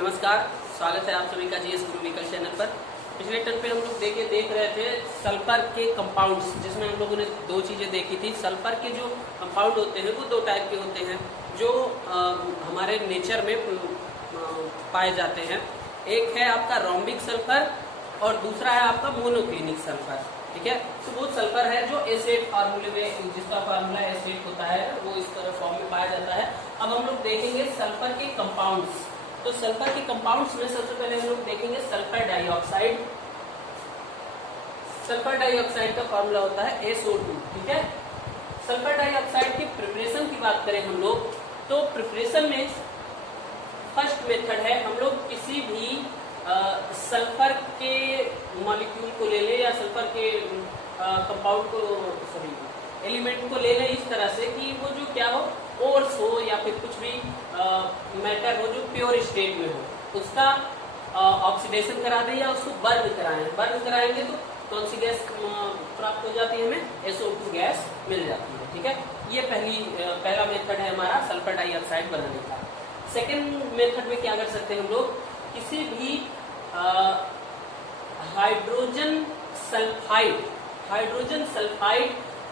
नमस्कार, स्वागत है आप सभी का जीएस गुरु व्हीकल चैनल पर। पिछले टर्म पे हम लोग देख रहे थे सल्फर के कंपाउंड्स, जिसमें हम लोगों ने दो चीज़ें देखी थी। सल्फर के जो कंपाउंड होते हैं वो दो टाइप के होते हैं जो हमारे नेचर में पाए जाते हैं। एक है आपका रोम्बिक सल्फर और दूसरा है आपका मोनोक्लिनिक सल्फर। ठीक है, तो वो सल्फर है जो एसिड फार्मूले में, जिसका फार्मूला एसिड होता है, वो इस तरह फॉर्म में पाया जाता है। अब हम लोग देखेंगे सल्फर के कंपाउंड्स। तो सल्फर के कंपाउंड्स में सबसे पहले हम लोग देखेंगे सल्फर डाइऑक्साइड। सल्फर डाइऑक्साइड का फॉर्मूला होता है SO2। ठीक है, सल्फर डाइऑक्साइड की प्रिपरेशन की बात करें हम लोग, तो प्रिपरेशन में फर्स्ट मेथड है, हम लोग किसी भी सल्फर के मॉलिक्यूल को ले लें या सल्फर के कंपाउंड को, सॉरी एलिमेंट को ले लें इस तरह से कि वो जो क्या हो, ओर्स हो या फिर कुछ भी मैटर हो जो प्योर स्टेट में हो, उसका ऑक्सीडेशन करा दें या उसको बर्न कराएं। बर्न कराएंगे तो कौन सी गैस प्राप्त हो जाती है, हमें SO2 गैस मिल जाती है। ठीक है, ये पहला मेथड है हमारा सल्फर डाइऑक्साइड बनाने का। सेकेंड मेथड में क्या कर सकते हैं हम लोग, किसी भी हाइड्रोजन सल्फाइड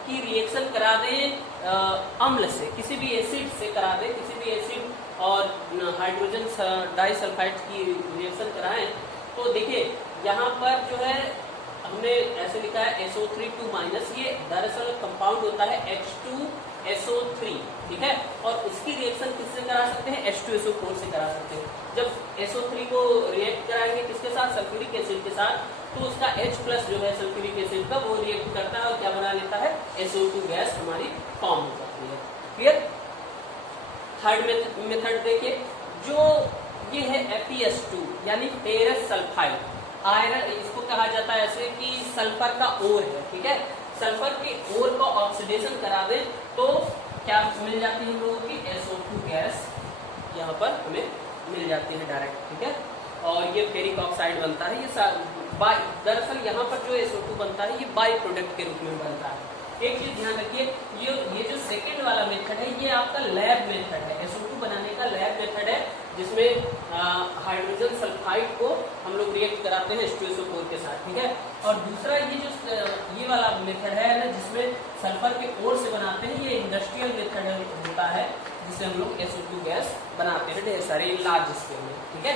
की रिएक्शन करा दें अम्ल से, किसी भी एसिड से करा दें, किसी भी एसिड और हाइड्रोजन डाइसल्फाइड की रिएक्शन कराएं, तो देखिए यहाँ पर जो है हमने ऐसे लिखा है SO3 ये दरअसल कंपाउंड होता है H2SO3। ठीक है, और उसकी रिएक्शन किससे करा सकते हैं, H2SO4 से करा सकते हैं। जब SO3 को रिएक्ट कराएंगे किसके साथ, सल्फ्यूरिक एसिड के साथ, तो उसका H+ जो है सल्फ्यूरिक एसिड का, वो रिएक्ट करता है और क्या बना लेता है, SO2 गैस हमारी फॉर्म हो जाती है। क्लियर। थर्ड मेथड देखिए, जो ये है FeS2 यानी फेरस सल्फाइड आयरन, इसको कहा जाता है ऐसे कि सल्फर का ओर है। ठीक है, सल्फर के ओर को ऑक्सीडेशन करा दे तो क्या मिल जाती है हम लोगों की, SO2 गैस यहाँ पर हमें मिल जाती है डायरेक्ट। ठीक है, और ये फेरिक ऑक्साइड बनता है। ये दरअसल यहाँ पर जो SO2 बनता है ये बाई प्रोडक्ट के रूप में बनता है। एक चीज ध्यान रखिए, ये जो सेकेंड वाला मेथड है ये आपका लैब मेथड है, SO2 बनाने का लैब मेथड है, जिसमें हाइड्रोजन सल्फाइड को हम लोग रिएक्ट कराते हैं H2SO4 के साथ। ठीक है, और दूसरा ये वाला मेथड है ना, जिसमें सल्फर के ओर से बनाते हैं, ये इंडस्ट्रियल मेथड होता है, जिससे हम लोग SO2 गैस बनाते हैं ढेर सारे लार्ज स्केल में। ठीक है,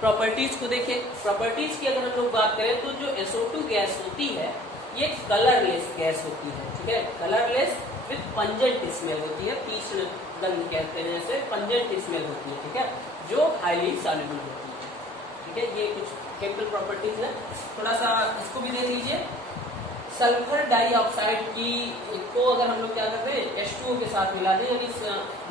प्रॉपर्टीज को देखिए। प्रॉपर्टीज की अगर हम लोग बात करें तो जो SO2 गैस होती है ये कलरलेस गैस होती है। ठीक है, कलरलेस विद पंजेंट स्मेल होती है, तीक्ष्ण गंध कहते हैं इसे, पंजेंट स्मेल होती है। ठीक है, जो हाईली सॉल्युबल होती है। ठीक है, ये कुछ केमिकल प्रॉपर्टीज है, थोड़ा सा इसको भी देख लीजिए। सल्फर डाइऑक्साइड की को अगर हम लोग क्या करते हैं, H2O के साथ मिला दें, यानी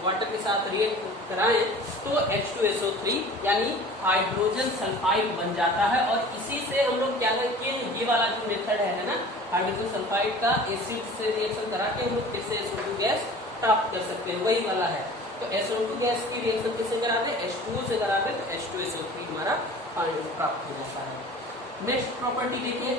वाटर के साथ रिएक्ट कराएं तो H2SO3 यानी हाइड्रोजन सल्फाइड बन जाता है। और इसी से हम लोग क्या करते हैं, ये वाला जो मेथड है ना, हाइड्रोजन सल्फाइड का एसिड से रिएक्शन करा के हम लोग फिर से SO2 गैस प्राप्त कर सकते हैं, वही वाला है। तो SO2 गैस की रिएक्शन किससे करा दें, H2O से करा दें, तो H2SO3 हमारा प्राप्त हो जाता है। नेक्स्ट प्रॉपर्टी देखिए,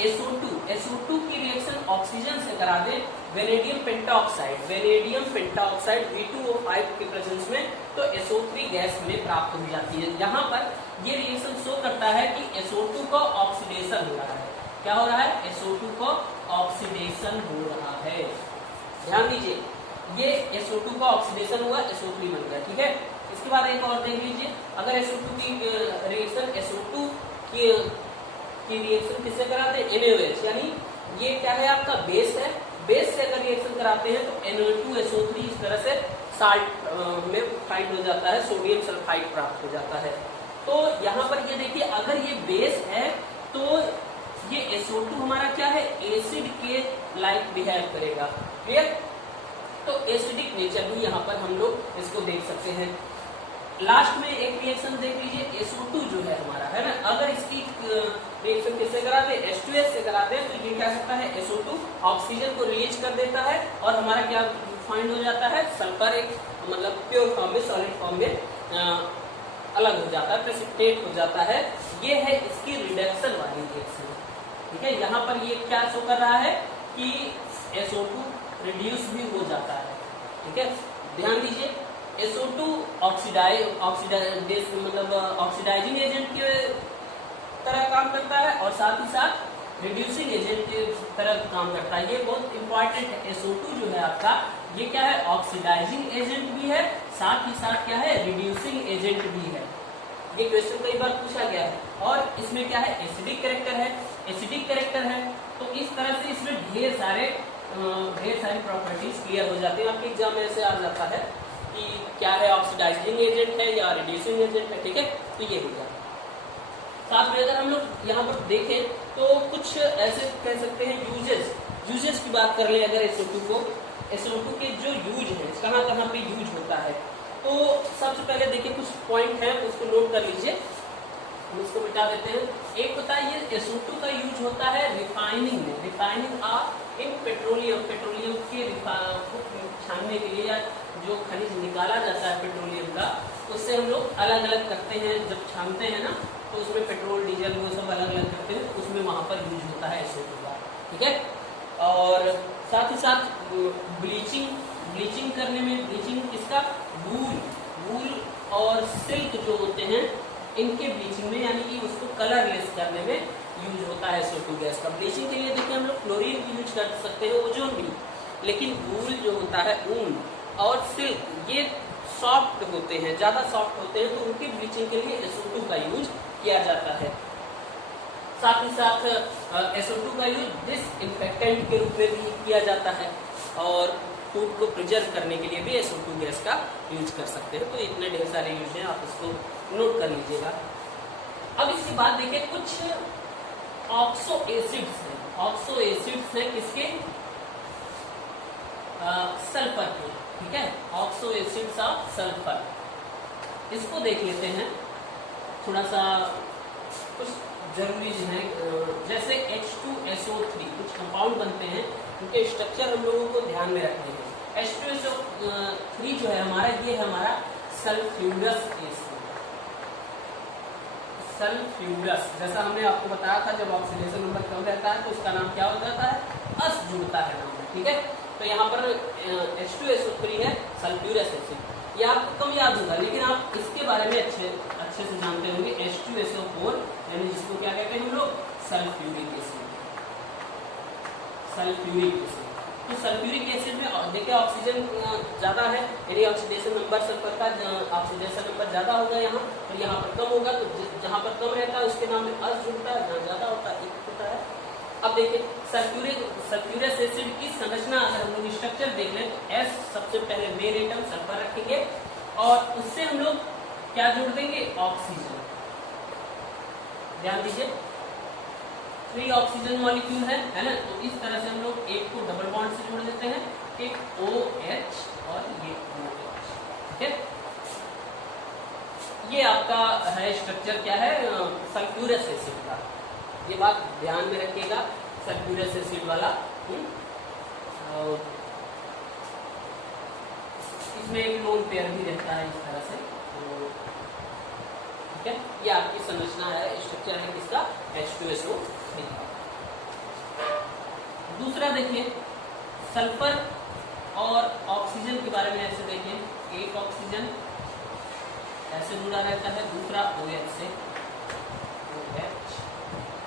SO2 की रिएक्शन ऑक्सीजन से करा दे वेनेडियम पेंटाऑक्साइड V2O5 के प्रेजेंस में, तो SO3 गैस हमें प्राप्त हो जाती है। यहाँ पर ये रिएक्शन शो करता है कि SO2 को ऑक्सीडेशन हो रहा है। क्या हो रहा है, SO2 को ऑक्सीडेशन हो रहा है। ध्यान दीजिए, ये SO2 का ऑक्सीडेशन हुआ, SO3 बन गया। ठीक है, इसके बाद एक और देख लीजिए, अगर SO2 की रिएक्शन SO2 की रिएक्शन किससे कराते हैं, NaOH, यानी ये क्या है आपका बेस है, बेस से अगर रिएक्शन कराते हैं तो Na2SO3 इस तरह से साल्ट में फाइंड हो जाता है, सोडियम सल्फाइड प्राप्त हो जाता है। तो यहाँ पर ये देखिए, अगर ये बेस है तो ये SO2 हमारा क्या है, एसिड के लाइक बिहेव करेगा। क्लियर, तो एसिडिक नेचर भी यहाँ पर हम लोग इसको देख सकते हैं। लास्ट में एक रिएक्शन देख लीजिए, SO2 जो है हमारा है ना, अगर इसकी रिएक्शन किससे करा दे, H2S से करा दे, तो ये क्या करता है, SO2 ऑक्सीजन को रिलीज कर देता है और हमारा क्या फाइंड हो जाता है, सल्फर एक मतलब प्योर फॉर्म में, सॉलिड फॉर्म में अलग हो जाता है, प्रेसिपिटेट हो जाता है। ये है इसकी रिडक्शन वाली रिएक्शन। ठीक है, यहाँ पर ये क्या शो कर रहा है कि SO2 रिड्यूस भी हो जाता है। ठीक है, ध्यान दीजिए, SO2 मतलब ऑक्सीडाइजिंग एजेंट की तरह काम करता है और साथ ही साथ रिड्यूसिंग एजेंट की तरह काम करता है। ये बहुत इंपॉर्टेंट है। SO2 जो है आपका, ये क्या है, ऑक्सीडाइजिंग एजेंट भी है, साथ ही साथ क्या है, रिड्यूसिंग एजेंट भी है। ये क्वेश्चन कई बार पूछा गया है। और इसमें क्या है, एसिडिक कैरेक्टर है, तो इस तरह से इसमें ढेर सारी प्रॉपर्टीज क्लियर हो जाती है। आपके एग्जाम में ऐसे आ जाता है कि क्या है, ऑक्सीडाइजिंग एजेंट है या रिड्यूसिंग एजेंट है, ठीक है, तो ये हो गया। साथ में अगर हम लोग यहाँ पर देखें तो कुछ ऐसे कह सकते हैं यूजेस की बात कर ले अगर SO2 के जो यूज है, कहाँ पे यूज होता है, तो सबसे पहले देखिए कुछ पॉइंट है, उसको नोट कर लीजिए, हम उसको मिटा देते हैं। एक होता है ये SO2 का यूज होता है रिफाइनिंग इन पेट्रोलियम के छानने के लिए, या जो खनिज निकाला जाता है पेट्रोलियम का, उससे हम लोग अलग अलग करते हैं। जब छानते हैं ना, तो उसमें पेट्रोल डीजल वो सब अलग अलग करते हैं, उसमें वहाँ पर यूज होता है SO2 का, ठीक है। और साथ ही साथ ब्लीचिंग करने में, ब्लीचिंग किसका, वूल और सिल्क जो होते हैं, इनके ब्लीचिंग में, यानी कि उसको कलरलेस करने में यूज होता है SO2 गैस का। ब्लीचिंग के लिए देखिए हम लोग क्लोरीन भी यूज कर सकते हैं, ओजोन भी, लेकिन वूल जो होता है, ऊन और सिल्क, ये सॉफ्ट होते हैं, ज़्यादा सॉफ्ट होते हैं, तो उनकी ब्लीचिंग के लिए SO2 का यूज किया जाता है। साथ ही साथ SO2 का यूज डिसइंफेक्टेंट के रूप में भी किया जाता है, और फूड को प्रिजर्व करने के लिए भी SO2 गैस का यूज कर सकते हैं। तो इतने ढेर सारे यूज हैं, आप इसको नोट कर लीजिएगा। अब इसके बाद देखिए कुछ ऑक्सो एसिड्स हैं किसके, सल्फर के, ठीक है, ऑक्सो एसिड्स ऑफ सल्फर। इसको देख लेते हैं, थोड़ा सा कुछ जरूरी है। जैसे H2SO3 कुछ कंपाउंड बनते हैं, उनके स्ट्रक्चर हम लोगों को ध्यान में रखने हैं। H2SO3 जो है हमारा, ये है हमारा सल्फ्यूरस एसिड। सल्फ्यूरस, जैसा हमने आपको बताया था, जब ऑक्सीडेशन नंबर कम रहता है तो उसका नाम क्या हो जाता है, अस जुड़ता है नाम में, ठीक है। तो यहाँ पर H2SO3 है सल्फ्यूरस एसिड, ये आपको कम याद होगा, लेकिन आप इसके बारे में अच्छे से जानते होंगे। H2SO4 यानी जिसको क्या कहते हैं हम लोग, सल्फ्यूरिक एसिड। तो सल्फ्यूरिक एसिड में देखिए ऑक्सीजन ज़्यादा है, यानी ऑक्सीडेशन नंबर सल्फर का ऑक्सीडेशन नंबर ज़्यादा होगा यहाँ, और यहाँ पर कम होगा। तो जहाँ पर कम रहता है उसके नाम में अस जुड़ता है, जहाँ ज़्यादा होता है एक होता है। अब देखिए सल्फ्यूरस एसिड की संरचना अगर हम लोग स्ट्रक्चर देख लें, तो S सबसे पहले मेन एटम सल्फर रखेंगे, और उससे हम लोग क्या जोड़ देंगे, ऑक्सीजन। ध्यान दीजिए, 3 ऑक्सीजन मॉलिक्यूल है ना, तो इस तरह से हम लोग एक को डबल बॉन्ड से जोड़ देते हैं, एक OH और ये OH, ठीक है। ये आपका है स्ट्रक्चर, क्या है, सल्फ्यूरस एसिड का। ये बात ध्यान में रखिएगा, सल्फ्यूरस एसिड वाला। इसमें एक लोन पेयर भी रहता है इस तरह से, तो ठीक है। ये आपकी संरचना है, स्ट्रक्चर है किसका, H2SO3। दूसरा देखिए, सल्फर और ऑक्सीजन के बारे में ऐसे देखिए, एक ऑक्सीजन ऐसे जुड़ा रहता है, दूसरा OH से, OH,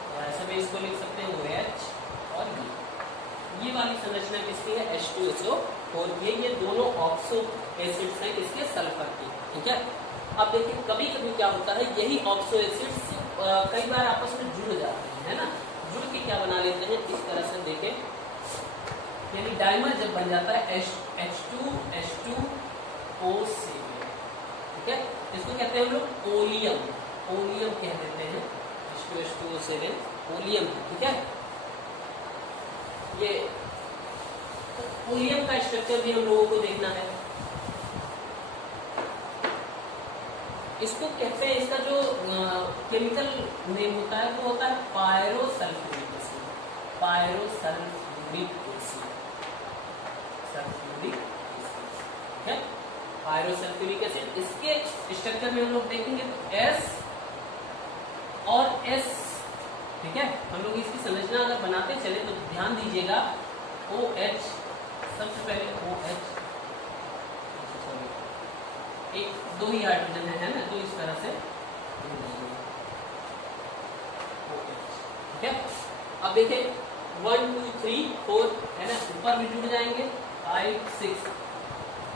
और ऐसे भी इसको लिख सकते हैं OH, और ये वाली संरचना किसकी है, H2SO4 की। ये दोनों ऑक्सो एसिड्स हैं किसके, सल्फर की, ठीक है। अब देखिए कभी कभी क्या होता है, यही ऑक्सो एसिड्स कई बार आपस में जुड़ जाते हैं, है ना, जुड़ के क्या बना लेते हैं, इस तरह से देखें, यानी डाइमर जब बन जाता है H2H2O7, ठीक है, इसको कहते हैं हम लोग ओलियम कह देते हैं, H2H2O7 ओलियम, ठीक है। ये ओलियम का स्ट्रक्चर भी हम लोगों को देखना है। इसको कहते हैं, इसका जो केमिकल नेम होता है वो होता है पायरोसल्फ्यूरिक एसिड। पायरोसल्फ्यूरिक एसिड, इसके स्ट्रक्चर में हम लोग देखेंगे तो S और S, ठीक है। हम लोग इसकी संरचना अगर बनाते चले तो ध्यान दीजिएगा, OH सबसे पहले OH, एक दो ही हाइड्रोजन है ना, तो इस तरह से ठीक है। अब देखिए 1 2 3 4 है ना, ऊपर भी जुड़ जाएंगे 5 6।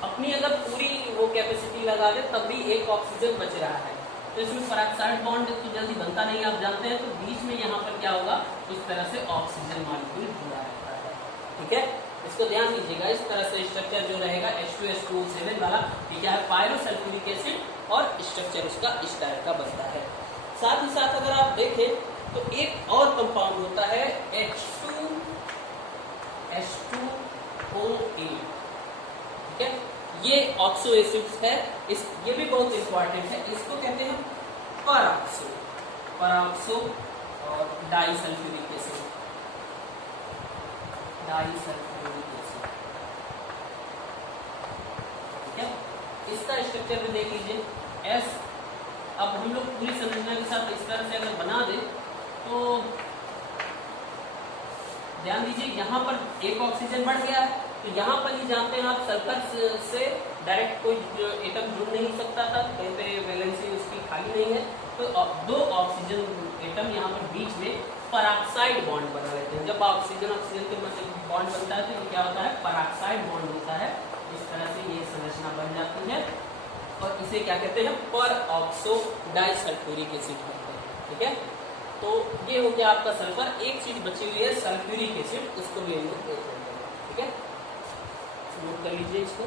अपनी अगर पूरी वो कैपेसिटी लगा दे तब भी एक ऑक्सीजन बच रहा है, तो इसमें पेरोक्साइड बॉन्ड तो जल्दी बनता नहीं, आप जानते हैं। तो बीच में यहाँ पर क्या होगा, उस तरह से ऑक्सीजन मॉलिक्यूल जुड़ा रहता है, ठीक है। इसको ध्यान दीजिएगा, इस तरह से स्ट्रक्चर जो रहेगा H2SO7 वाला, ये क्या है, पायरोसल्फ्यूरिक एसिड, और स्ट्रक्चर इसका इस टाइप का बनता है। साथ ही साथ अगर आप देखें तो एक और कंपाउंड होता है H2SO8, ठीक है। ये ऑक्सो एसिड्स है, इस ये भी बहुत इंपॉर्टेंट है। इसको कहते हैं पराक्सो और डाइसल्फ्यूरिक एसिड, ठीक है। इसका स्ट्रक्चर भी देख लीजिए S। अब हम लोग पूरी संरचना के साथ इस तरह से अगर बना दें तो ध्यान दीजिए, यहाँ पर एक ऑक्सीजन बढ़ गया है, तो यहाँ पर ही जानते हैं आप सल्फर से डायरेक्ट कोई एटम जुड़ नहीं सकता था, कहीं पे वैलेंसी उसकी खाली नहीं है, तो दो ऑक्सीजन एटम यहाँ पर बीच में पेरोक्साइड बॉन्ड बना लेते हैं। जब ऑक्सीजन के मध्य बॉन्ड बनता है तो क्या होता है, पेरोक्साइड बॉन्ड होता है। इस तरह से ये संरचना बन जाती है और इसे क्या कहते हैं, परऑक्सो डाइसल्फ्यूरिक एसिड कहते हैं, ठीक है। तो ये हो गया आपका सल्फर। एक चीज बची हुई है सल्फ्यूरिक एसिड, उसको ले लेंगे, ठीक है, नोट कर लीजिए इसको।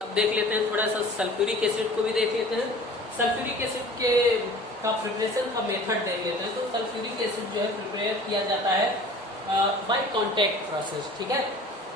अब देख लेते हैं थोड़ा सा सल्फ्यूरिक एसिड को भी देख लेते हैं। सल्फ्यूरिक एसिड के का प्रिपरेशन का मेथड देख लेते हैं। तो सल्फ्यूरिक एसिड जो है प्रिपेयर किया जाता है बाय कांटेक्ट प्रोसेस, ठीक है।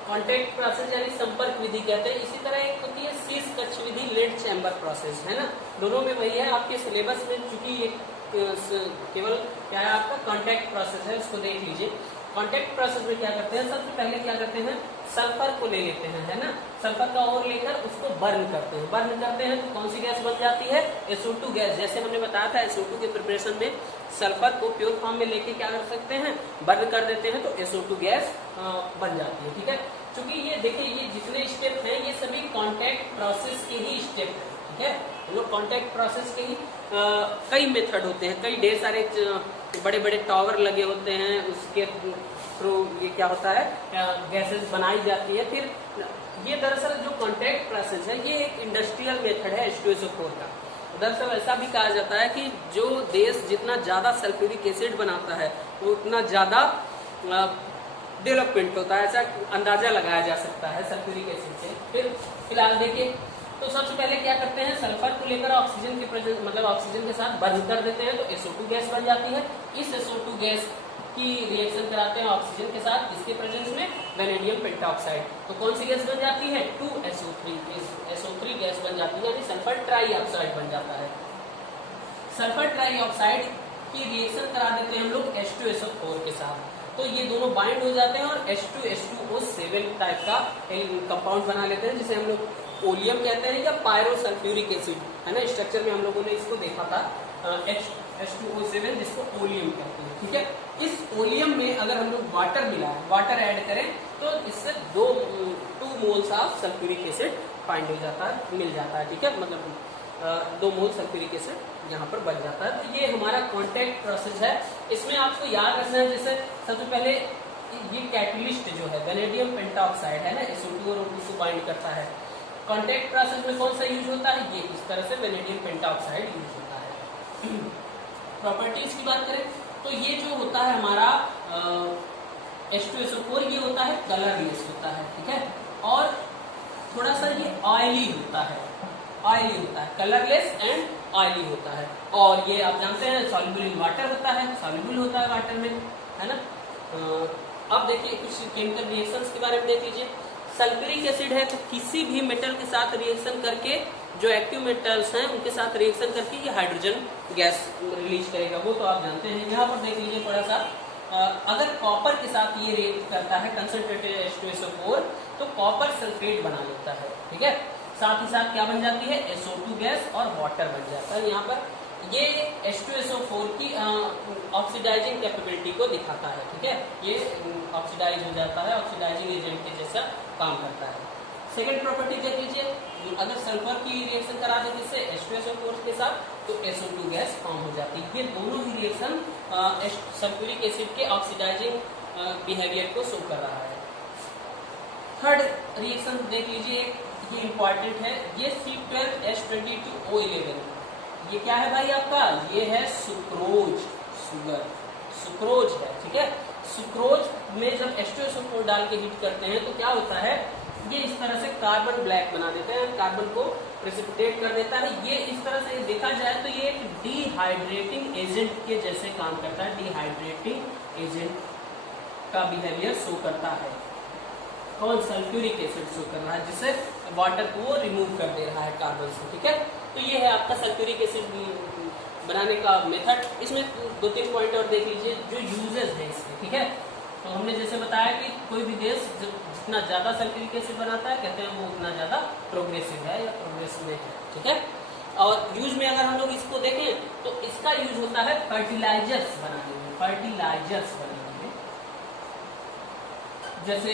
कांटेक्ट प्रोसेस यानी संपर्क विधि कहते हैं। इसी तरह एक होती है शीश कक्ष विधि, लेड चैम्बर प्रोसेस, है ना, दोनों में वही है। आपके सिलेबस में चूंकि ये केवल क्या है, आपका कांटेक्ट प्रोसेस है, उसको देख लीजिए। कांटेक्ट प्रोसेस में क्या करते हैं, सबसे पहले क्या करते हैं, सल्फर को ले लेते हैं, है ना, सल्फर का और लेकर उसको बर्न करते हैं। बर्न करते हैं तो कौन सी गैस बन जाती है, SO2 गैस। जैसे हमने बताया था SO2 के प्रिपरेशन में सल्फर को प्योर फॉर्म में लेके क्या कर सकते हैं, बर्न कर देते हैं, तो SO2 गैस बन जाती है, ठीक है। क्योंकि ये देखिए, ये जितने स्टेप हैं ये सभी कांटेक्ट प्रोसेस के ही स्टेप हैं, ठीक है। लोग कांटेक्ट प्रोसेस के ही कई मेथड होते हैं, कई ढेर सारे बड़े बड़े टावर लगे होते हैं, उसके थ्रू ये क्या होता है, गैसेस बनाई जाती है। फिर ये दरअसल जो कांटेक्ट प्रोसेस है ये एक इंडस्ट्रियल मेथड है H2SO4 का। दरअसल ऐसा भी कहा जाता है कि जो देश जितना ज्यादा सल्फ्यूरिक एसिड बनाता है वो उतना ज्यादा डेवलपमेंट होता है, ऐसा अंदाजा लगाया जा सकता है सल्फ्यूरिक एसिड से। फिर फिलहाल देखिए, तो सबसे पहले क्या करते हैं, सल्फर को लेकर ऑक्सीजन के प्रेजेंस मतलब ऑक्सीजन के साथ बर्न कर देते हैं, तो SO2 गैस बन जाती है। इस SO2 गैस की रिएक्शन कराते हैं ऑक्सीजन के साथ, इसके प्रेजेंस में वेनेडियम पेंटाऑक्साइड, तो कौन सी गैस बन जाती है, 2SO3 गैस बन जाती है, यानी सल्फर ट्राईऑक्साइड बन जाता है। सल्फर ट्राईऑक्साइड की रिएक्शन करा देते हैं हम लोग H2SO4 के साथ, तो ये दोनों बाइंड हो जाते हैं और H2H2O7 टाइप का कंपाउंड बना लेते हैं, जिसे हम लोग ओलियम कहते हैं या पायरोसल्फ्यूरिक एसिड, है ना। स्ट्रक्चर में हम लोगों ने इसको देखा था H2O7, जिसको ओलियम कहते हैं, ठीक है। इस ओलियम में अगर हम लोग वाटर ऐड करें तो इससे 2 moles of sulphuric acid find हो जाता है, मिल जाता है, ठीक है। मतलब 2 मोल सल्फ्यूरिक एसिड यहाँ पर बन जाता है। तो ये हमारा कॉन्टैक्ट प्रोसेस है। इसमें आपको याद रखना है, जैसे सबसे पहले ये कैटलिस्ट जो है वेनेडियम पेंटाऑक्साइड है ना, SO2 और O2 को बाइंड करता है। कॉन्टैक्ट प्रोसेस में कौन सा यूज होता है, ये इस तरह से वेनेडियम पेंटाऑक्साइड यूज होता है। प्रॉपर्टीज की बात करें तो ये जो होता है हमारा H2SO4, ये होता है कलरलेस होता है, ठीक है, और थोड़ा सा ये ऑयली होता है, कलरलेस एंड ऑयली होता है। और ये आप जानते हैं सॉल्युबल इन वाटर होता है, सॉल्युबल होता है वाटर में, है ना। अब देखिए कुछ केमिकल रिएक्शंस के बारे में देख लीजिए। सल्फ्यूरिक एसिड है तो किसी भी मेटल के साथ रिएक्शन करके, जो एक्टिव मेटल्स हैं उनके साथ रिएक्शन करके ये हाइड्रोजन गैस रिलीज करेगा, वो तो आप जानते हैं। यहाँ पर देख लीजिए थोड़ा सा, अगर कॉपर के साथ ये रिएक्ट करता है कंसंट्रेटेड H2SO4, तो कॉपर सल्फेट बना लेता है, ठीक है। साथ ही साथ क्या बन जाती है, SO2 गैस और वाटर बन जाता है। यहाँ पर ये H2SO4 की ऑक्सीडाइजिंग कैपेबिलिटी को दिखाता है, ठीक है। ये ऑक्सीडाइज हो जाता है, ऑक्सीडाइजिंग एजेंट के जैसा काम करता है। सेकेंड प्रॉपर्टी देख लीजिए, अगर सल्फर की रिएक्शन करा देते इससे H2SO4 के साथ तो SO2 गैस फॉर्म हो जाती है। ये दोनों ही रिएक्शन सल्फ्यूरिक एसिड के ऑक्सीडाइजिंग बिहेवियर को शो कर रहा है। थर्ड रिएक्शन देख लीजिए, ये इंपॉर्टेंट है, ये C12H22O11। ये क्या है भाई आपका? ये है सुक्रोज, शुगर, सुक्रोज है, ठीक है। सुक्रोज में जब H2SO4 डाल के हीट करते हैं तो क्या होता है, ये इस तरह से कार्बन ब्लैक बना देते हैं, कार्बन को प्रेसिपिटेट कर देता है। ये इस तरह से देखा जाए तो ये एक डिहाइड्रेटिंग एजेंट के जैसे काम करता है, डिहाइड्रेटिंग एजेंट का बिहेवियर शो करता है। कौन? सल्फ्यूरिक एसिड शो कर रहा है, जिससे वाटर को रिमूव कर दे रहा है कार्बन से, ठीक है। तो ये है आपका सल्फ्यूरिक एसिड बनाने का मेथड। इसमें 2-3 पॉइंट और देख लीजिए जो यूजेस है इसमें, ठीक है। तो हमने जैसे बताया कि कोई भी देश जितना ज्यादा सल्फ्यूरिक एसिड बनाता है, कहते हैं वो उतना ज्यादा प्रोग्रेसिव है या प्रोग्रेस में है, ठीक है। और यूज में अगर हम लोग इसको देखें तो इसका यूज होता है फर्टिलाइजर्स बनाने में, फर्टिलाइजर्स बनाने में। जैसे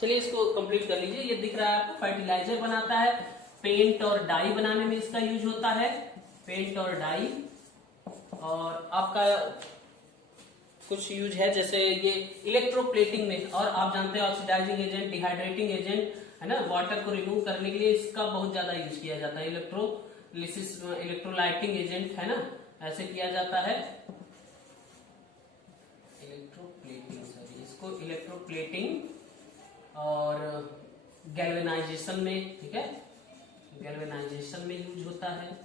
चलिए इसको कंप्लीट कर लीजिए, ये दिख रहा है आपको, फर्टिलाइजर बनाता है। पेंट और डाई बनाने में इसका यूज होता है, पेंट और डाई। और आपका कुछ यूज है जैसे ये इलेक्ट्रोप्लेटिंग में, और आप जानते हैं ऑक्सीडाइजिंग एजेंट, डिहाइड्रेटिंग एजेंट है ना, वाटर को रिमूव करने के लिए इसका बहुत ज्यादा यूज किया जाता है। इलेक्ट्रोलिसिस, इलेक्ट्रोलाइटिंग एजेंट है ना, ऐसे किया जाता है। इलेक्ट्रोप्लेटिंग, सॉरी, इसको इलेक्ट्रोप्लेटिंग और गैल्वेनाइजेशन में, ठीक है, गैल्वेनाइजेशन में यूज होता है।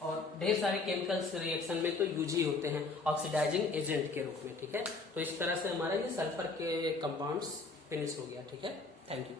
और ढेर सारे केमिकल्स रिएक्शन में तो यूज ही होते हैं ऑक्सीडाइजिंग एजेंट के रूप में, ठीक है। तो इस तरह से हमारा ये सल्फर के कंपाउंड्स फिनिश हो गया, ठीक है। Thank you.